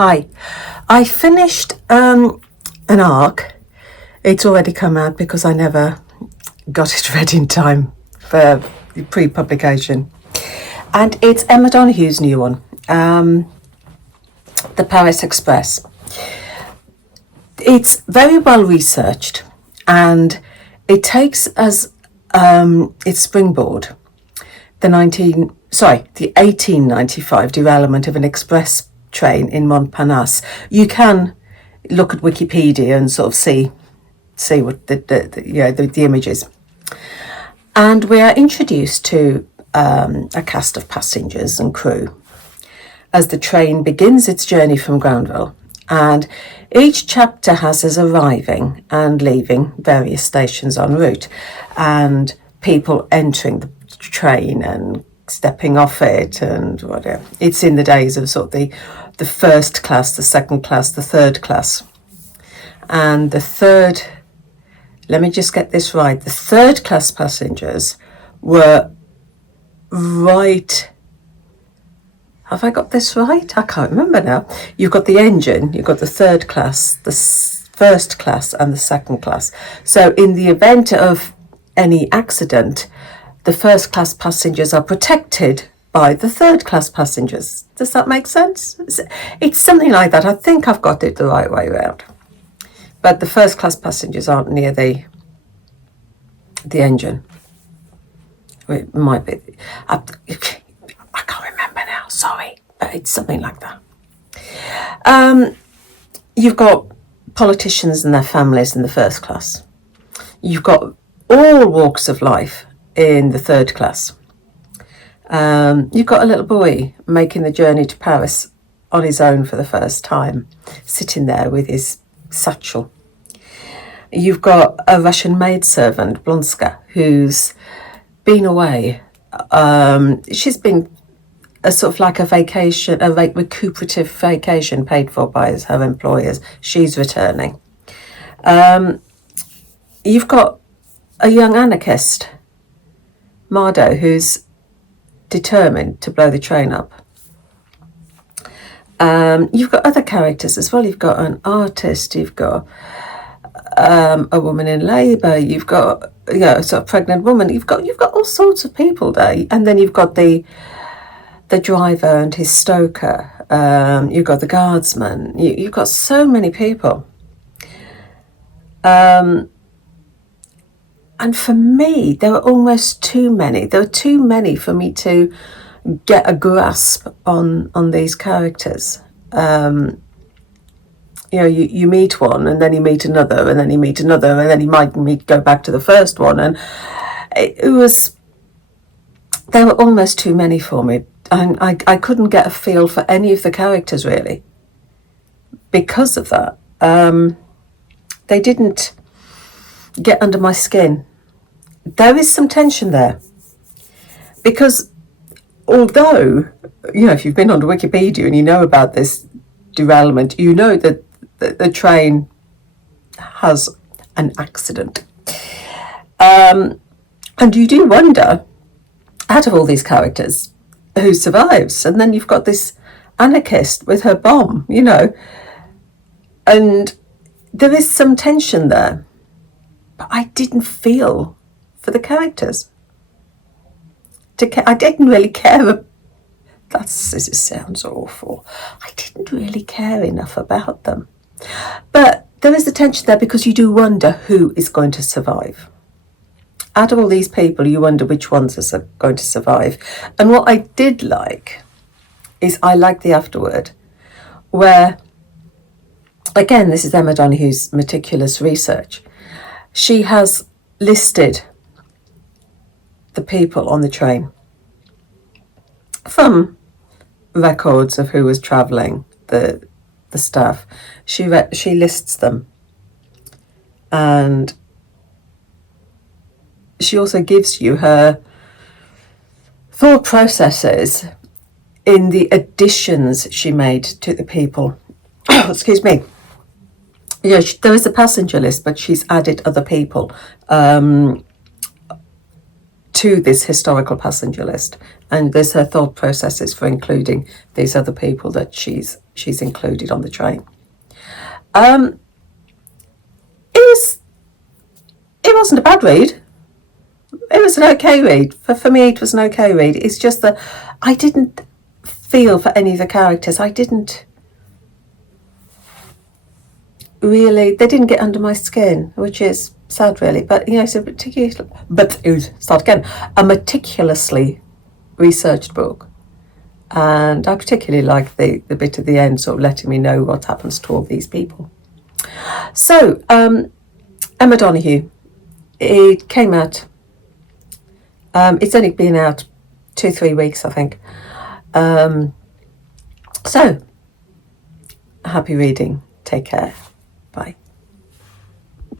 Hi. I finished an arc. It's already come out because I never got it read in time for pre-publication. And it's Emma Donoghue's new one, The Paris Express. It's very well researched, and it takes as its springboard the 1895 derailment of an express train in Montparnasse. You can look at Wikipedia and sort of see what the images. And we are introduced to a cast of passengers and crew as the train begins its journey from Granville. And each chapter has us arriving and leaving various stations en route, and people entering the train and stepping off it and whatever. It's in the days of sort of the first class, the second class, the third class. And the third, let me just get this right, the third class passengers were right, have I got this right? I can't remember now. You've got the engine, you've got the third class, the first class and the second class. So in the event of any accident, the first class passengers are protected by the third class passengers. Does that make sense? It's something like that. I think I've got it the right way around. But the first class passengers aren't near the engine. It might be. I can't remember now, sorry. But it's something like that. You've got politicians and their families in the first class. You've got all walks of life in the third class. You've got a little boy making the journey to Paris on his own for the first time, sitting there with his satchel. You've got a Russian maidservant, Blonska, who's been away. She's been a sort of like a vacation, a recuperative vacation paid for by her employers. She's returning. You've got a young anarchist, Mardo, who's determined to blow the train up. You've got other characters as well. You've got an artist, you've got a woman in labour, you've got a sort of pregnant woman, you've got all sorts of people there. And then you've got the driver and his stoker, you've got the guardsman, you've got so many people. And for me, there were almost too many. There were too many for me to get a grasp on these characters. You meet one, and then you meet another, and then you meet another, and then you might go back to the first one. And there were almost too many for me. And I couldn't get a feel for any of the characters, really. Because of that, they didn't get under my skin. There is some tension there, because although, if you've been on Wikipedia and you know about this derailment, you know that the train has an accident. And you do wonder, out of all these characters, who survives? And then you've got this anarchist with her bomb, and there is some tension there. But I didn't feel for the characters. I didn't really care. It sounds awful. I didn't really care enough about them. But there is a tension there, because you do wonder who is going to survive. Out of all these people, you wonder which ones are going to survive. And what I did like is I liked the afterword, where, again, this is Emma Donoghue's meticulous research. She has listed the people on the train from records of who was travelling, the staff. She lists them, and she also gives you her thought processes in the additions she made to the people. Excuse me. Yeah, there is a passenger list, but she's added other people to this historical passenger list, and there's her thought processes for including these other people that she's included on the train. It wasn't a bad read. It was an okay read. For me, it was an okay read. It's just that I didn't feel for any of the characters. I didn't really, they didn't get under my skin, which is sad, really. But it's a meticulously researched book, and I particularly like the bit at the end, sort of letting me know what happens to all these people. So, Emma Donaghue, it came out. It's only been out 2-3 weeks, I think. So, happy reading. Take care.